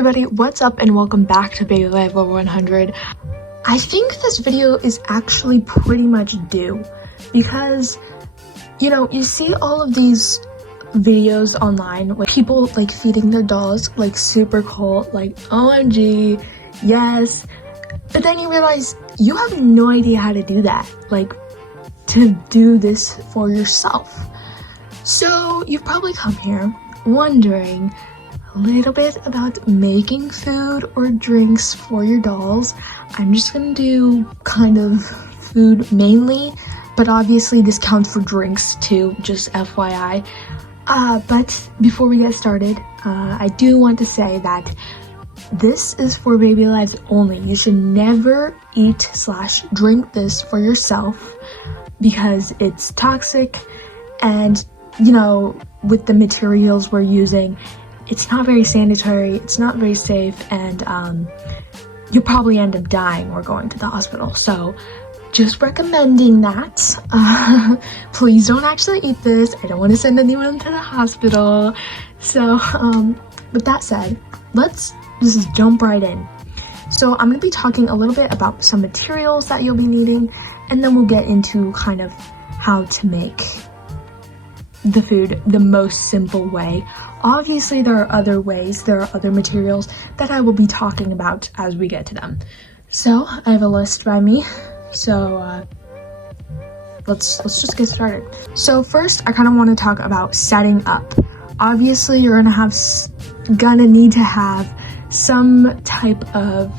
everybody, what's up and welcome back to Baby Life over 100. I think this video is actually pretty much due because, you see all of these videos online with people like feeding their dolls like super cool, like OMG, yes. But then you realize you have no idea how to do that, like to do this for yourself. So you've probably come here wondering a little bit about making food or drinks for your dolls. I'm just gonna do kind of food mainly, but obviously this counts for drinks too, just FYI. But before we get started, I do want to say that this is for baby lives only. You should never eat/drink this for yourself because it's toxic, and with the materials we're using, it's not very sanitary, it's not very safe, and you'll probably end up dying or going to the hospital. So just recommending that. Please don't actually eat this. I don't want to send anyone to the hospital. So with that said, let's just jump right in. So I'm going to be talking a little bit about some materials that you'll be needing, and then we'll get into kind of how to make the food the most simple way. Obviously there are other ways, there are other materials that I will be talking about as we get to them. So I have a list by me, so let's just get started. So first I kind of want to talk about setting up. Obviously you're gonna need to have some type of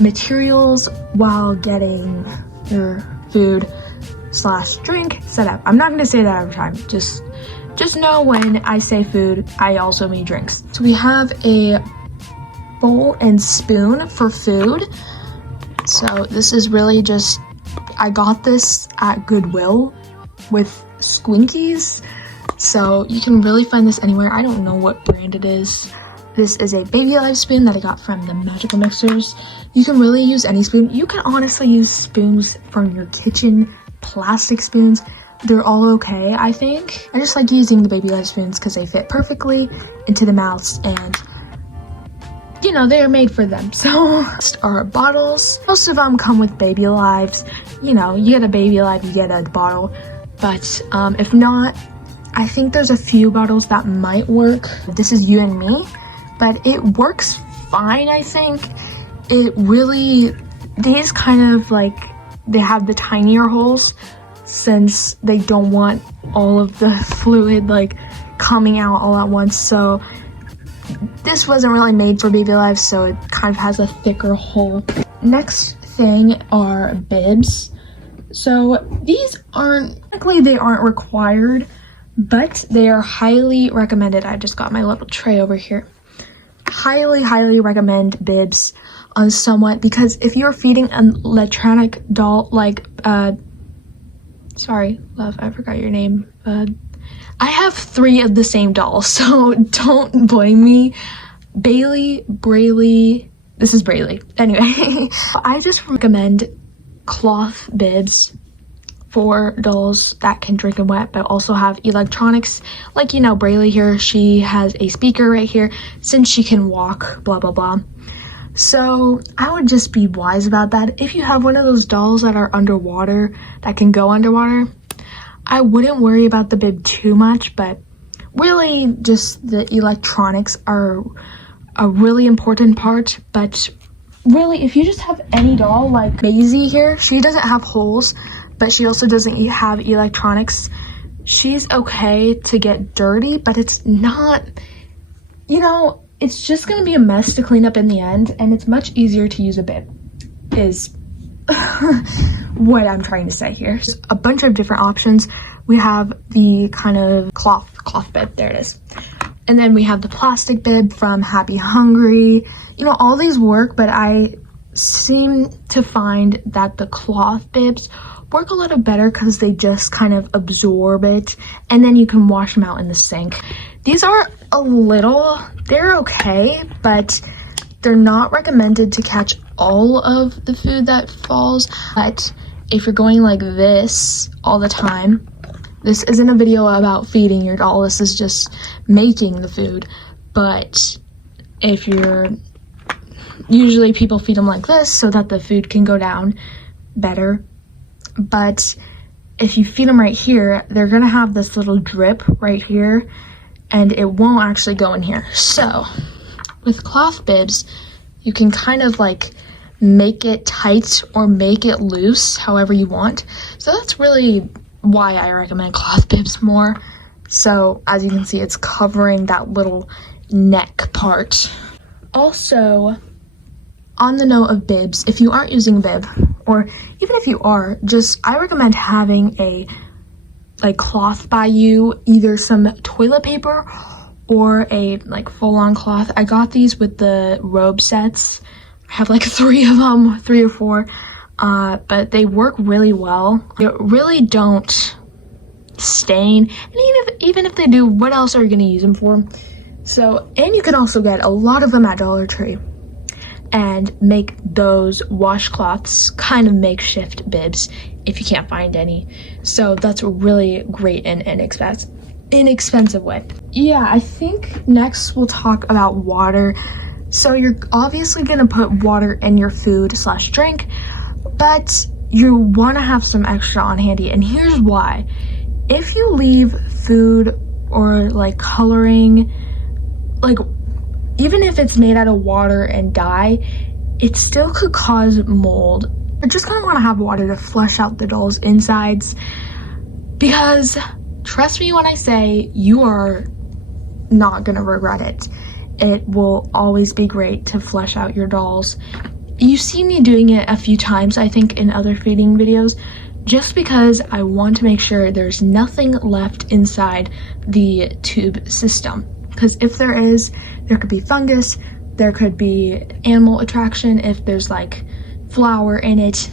materials while getting your food/drink set up. I'm not gonna say that every time, just know when I say food, I also mean drinks. So we have a bowl and spoon for food. So this is really just, I got this at Goodwill with Squinkies. So you can really find this anywhere. I don't know what brand it is. This is a Baby Life spoon that I got from the Magical Mixers. You can really use any spoon. You can honestly use spoons from your kitchen, plastic spoons. They're all okay, I think. I just like using the Baby Life spoons because they fit perfectly into the mouths, and they are made for them. So next are bottles. Most of them come with Baby Lives. You get a Baby Life, you get a bottle. But if not, I think there's a few bottles that might work. This is You and Me, but it works fine, I think. These kind of like, they have the tinier holes since they don't want all of the fluid like coming out all at once. So this wasn't really made for baby life, so it kind of has a thicker hole. Next thing are bibs. So these technically they aren't required, but they are highly recommended. I just got my little tray over here. Highly recommend bibs on someone, because if you're feeding an electronic doll like sorry, love, I forgot your name. I have 3 of the same dolls, so don't blame me. Braylee, this is Braylee. Anyway, I just recommend cloth bibs for dolls that can drink and wet, but also have electronics. Like, Braylee here, she has a speaker right here, since she can walk, blah, blah, blah. So I would just be wise about that. If you have one of those dolls that are underwater, that can go underwater, I wouldn't worry about the bib too much, but really just the electronics are a really important part. But really, if you just have any doll, like Maisie here, she doesn't have holes, but she also doesn't have electronics. She's okay to get dirty, but it's not, it's just going to be a mess to clean up in the end, and it's much easier to use a bib, is what I'm trying to say here. There's a bunch of different options. We have the kind of cloth bib, there it is. And then we have the plastic bib from Happy Hungry. All these work, but I seem to find that the cloth bibs work a little better because they just kind of absorb it, and then you can wash them out in the sink. These are they're okay, but they're not recommended to catch all of the food that falls. But if you're going like this all the time, this isn't a video about feeding your doll, this is just making the food. But if you're usually people feed them like this so that the food can go down better. But if you feed them right here, they're gonna have this little drip right here, and it won't actually go in here. So with cloth bibs, you can kind of like make it tight or make it loose however you want. So that's really why I recommend cloth bibs more. So as you can see, it's covering that little neck part. Also, on the note of bibs, if you aren't using a bib, or even if you are, I recommend having a like cloth by you, either some toilet paper or a like full-on cloth. I got these with the robe sets. I have like 3 of them, 3 or 4, but they work really well. They really don't stain, and even if they do, what else are you gonna use them for? So, and you can also get a lot of them at Dollar Tree and make those washcloths kind of makeshift bibs if you can't find any. So that's a really great and inexpensive way. Yeah, I think next we'll talk about water. So you're obviously gonna put water in your food / drink, but you wanna have some extra on handy, and here's why. If you leave food or like coloring, like even if it's made out of water and dye, it still could cause mold. I just kind of want to have water to flush out the doll's insides, because trust me when I say you are not gonna regret it. It will always be great to flush out your dolls. You see me doing it a few times, I think, in other feeding videos, just because I want to make sure there's nothing left inside the tube system. Because if there is, there could be fungus, there could be animal attraction if there's like flour in it.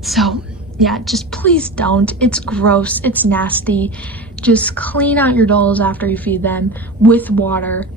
So yeah, just please don't. It's gross, it's nasty. Just clean out your dolls after you feed them with water.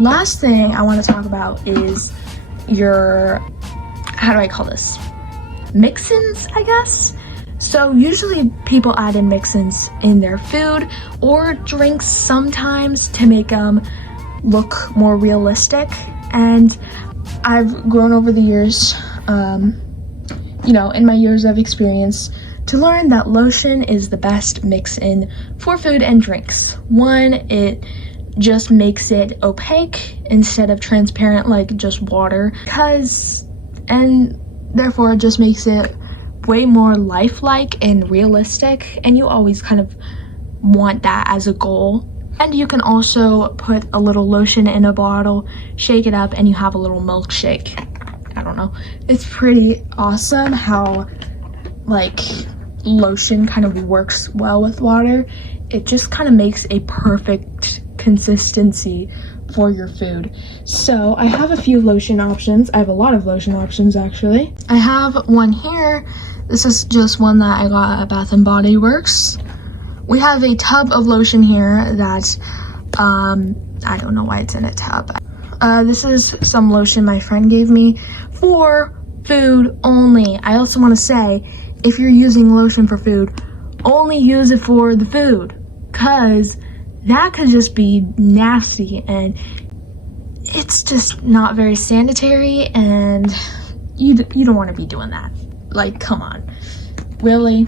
Last thing I want to talk about is your, how do I call this? Mix-ins, I guess? So usually people add in mix-ins in their food or drinks sometimes to make them look more realistic. And I've grown over the years, you know, in my years of experience, to learn that lotion is the best mix-in for food and drinks. One, it just makes it opaque instead of transparent like just water, and therefore it just makes it way more lifelike and realistic, and you always kind of want that as a goal. And you can also put a little lotion in a bottle, shake it up, and you have a little milkshake. I don't know, it's pretty awesome how like lotion kind of works well with water. It just kind of makes a perfect consistency for your food. So I have a few lotion options. I have a lot of lotion options actually. I have one here. This is just one that I got at Bath & Body Works. We have a tub of lotion here that I don't know why it's in a tub. This is some lotion my friend gave me for food only. I also want to say, if you're using lotion for food, only use it for the food, because that could just be nasty and it's just not very sanitary, and you don't want to be doing that. Like, come on. Really?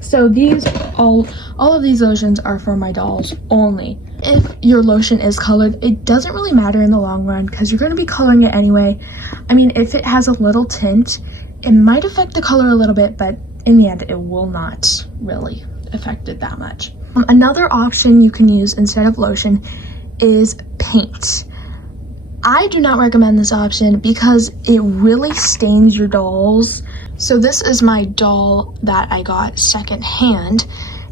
So these, all of these lotions are for my dolls only. If your lotion is colored, it doesn't really matter in the long run because you're going to be coloring it anyway. I mean, if it has a little tint, it might affect the color a little bit, but in the end, it will not really affect it that much. Another option you can use instead of lotion is paint. I do not recommend this option because it really stains your dolls. So this is my doll that I got secondhand,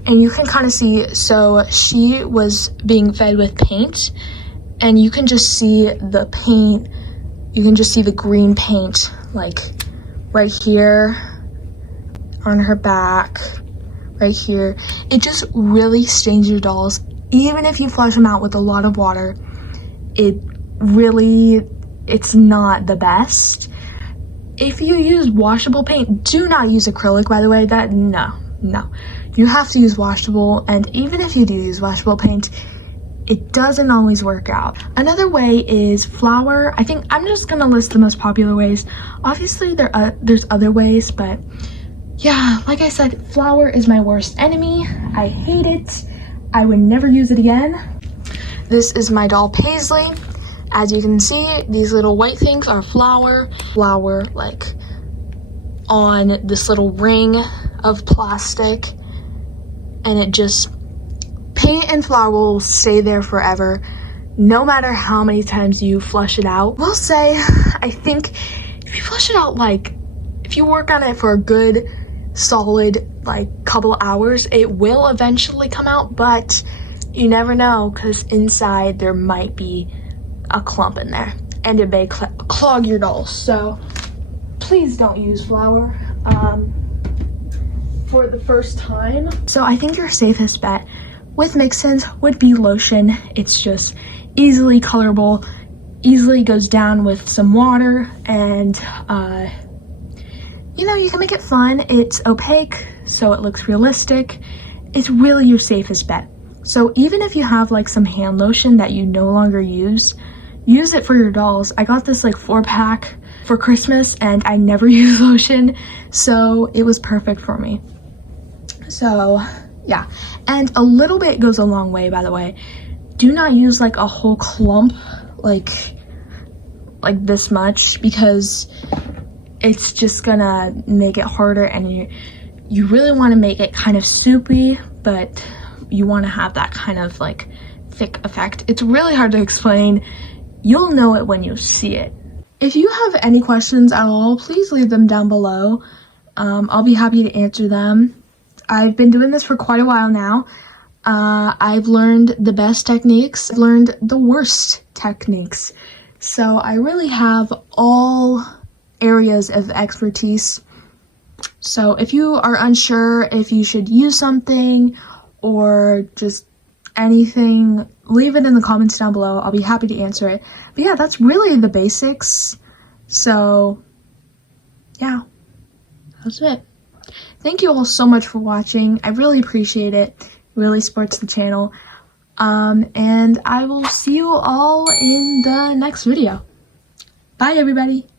and you can kind of see, so she was being fed with paint, and you can just see the paint, you can just see the green paint, like right here on her back, right here. It just really stains your dolls. Even if you flush them out with a lot of water, it's not the best. If you use washable paint, do not use acrylic, by the way. No. You have to use washable, and even if you do use washable paint, it doesn't always work out. Another way is flour. I think I'm just gonna list the most popular ways. Obviously, there's other ways, but yeah, like I said, flour is my worst enemy. I hate it. I would never use it again. This is my doll Paisley. As you can see, these little white things are flour like on this little ring of plastic, and it just, paint and flour will stay there forever no matter how many times you flush it out. We'll say, I think if you flush it out, like if you work on it for a good solid like couple hours, it will eventually come out, but you never know because inside there might be a clump in there and it may clog your dolls. So please don't use flour for the first time. So I think your safest bet with mix-ins would be lotion. It's just easily colorable, easily goes down with some water, and you know, you can make it fun. It's opaque, so it looks realistic. It's really your safest bet. So even if you have like some hand lotion that you no longer use it for your dolls. I got this like 4-pack for Christmas and I never use lotion, so it was perfect for me. So yeah, and a little bit goes a long way, by the way. Do not use like a whole clump, like this much, because it's just gonna make it harder, and you really want to make it kind of soupy, but you want to have that kind of like thick effect. It's really hard to explain. You'll know it when you see it. If you have any questions at all, please leave them down below. I'll be happy to answer them. I've been doing this for quite a while now. I've learned the best techniques, I've learned the worst techniques. So I really have all areas of expertise. So if you are unsure if you should use something or just anything, leave it in the comments down below. I'll be happy to answer it. But yeah, that's really the basics. So yeah, that's it. Thank you all so much for watching. I really appreciate it. It really supports the channel. And I will see you all in the next video. Bye, everybody.